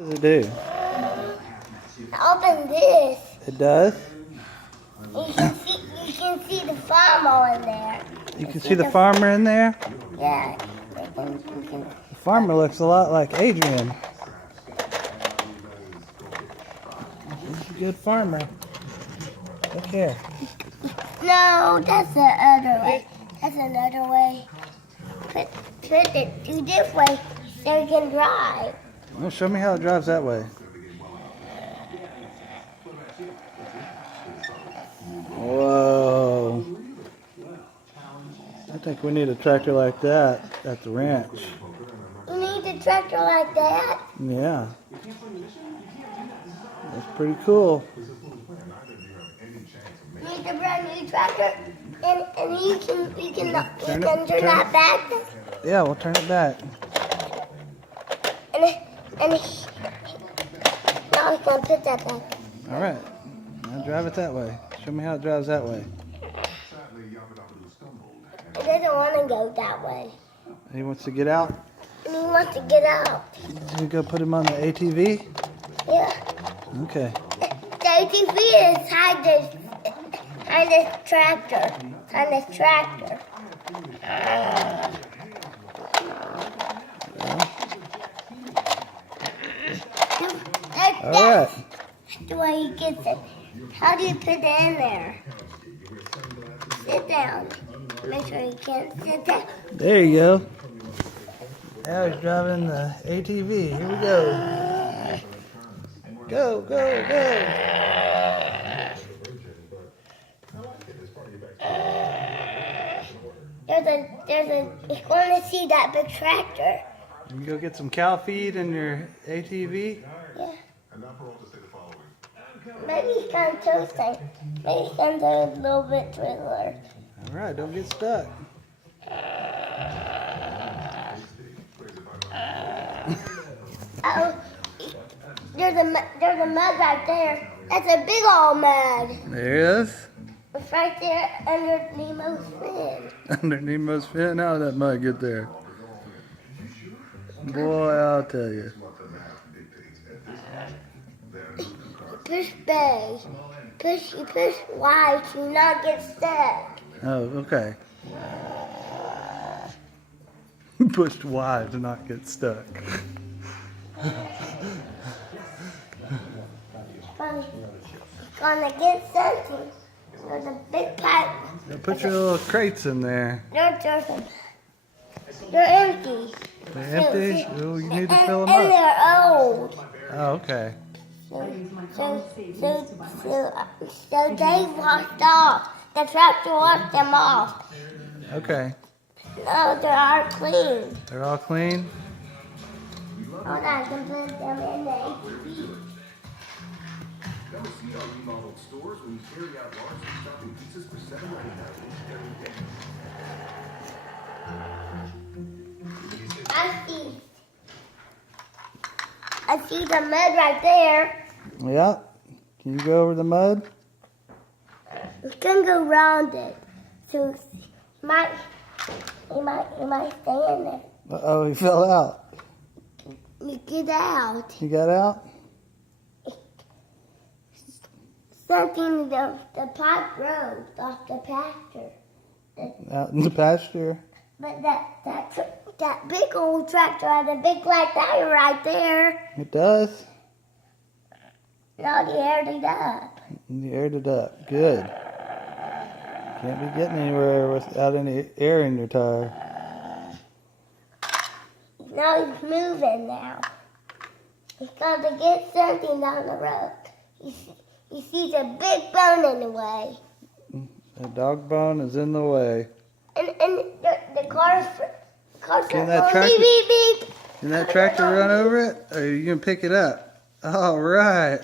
What does it do? Open this. It does? You can see the farmer in there. You can see the farmer in there? Yeah. The farmer looks a lot like Adrian. He's a good farmer. Look here. No, that's the other way. That's another way. Put it do this way so you can drive. Well, show me how it drives that way. Whoa. I think we need a tractor like that at the ranch. You need a tractor like that? Yeah. That's pretty cool. You need a brand new tractor? And you can turn that back? Yeah, we'll turn it back. And now I can put that back. All right. Now drive it that way. Show me how it drives that way. It doesn't want to go that way. He wants to get out? And he wants to get out. You go put him on the ATV? Yeah. Okay. The ATV is behind this tractor. Behind this tractor. All right. That's the way he gets it. How do you put it in there? Sit down. Make sure you can't sit down. There you go. Now he's driving the ATV. Here we go. Go, go, go. It's going to see that big tractor. You can go get some cow feed in your ATV? Yeah. Maybe it's kind of toasting. Maybe it's going to a little bit twiddler. All right, don't get stuck. Oh, there's a mud right there. That's a big old mud. There it is. It's right there under Nemo's fin. Under Nemo's fin? How did that mud get there? Boy, I'll tell you. Push bay. You push Y to not get stuck. Oh, okay. Pushed Y to not get stuck. Gonna get something. There's a big pipe. Now put your little crates in there. They're empty. They're empty? Oh, you need to fill them And up. they're old. Oh, okay. So they washed off. The tractor washed them off. Okay. No, they are clean. They're all clean? Hold on, I can put them in the ATV. Come see our remodeled stores when you carry out large shopping pizzas for $7.99 every day. I see the mud right there. Yeah. Can you go over the mud? We can go around it. So he might stay in there. Uh-oh, he fell out. You get out. You got out? Something the pipe broke off the pasture. Out in the pasture? But that big old tractor had a big black tire right there. It does? No, he aired it up. You aired it up. Good. Can't be getting anywhere without any air in your tire. Now he's moving now. He's got to get something down the road. He sees a big bone in the way. A dog bone is in the way. And the car's Can that going beep, beep, beep. Can that tractor run over it? Or are you going to pick it up? All right.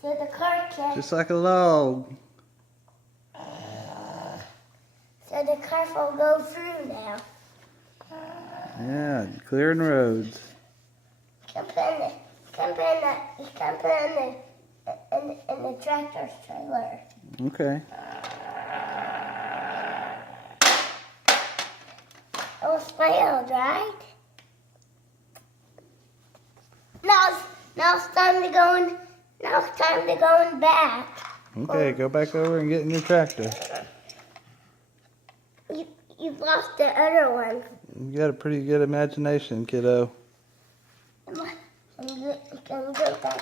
So the car can. Just like a log. So the car will go through now. Yeah, clearing roads. Come put in the tractor's trailer. Okay. It was failed, right? No, Now it's time to go in. Now it's time to go in back. Okay, go back over and get in your tractor. You've lost the other one. You got a pretty good imagination, kiddo. Can you go back?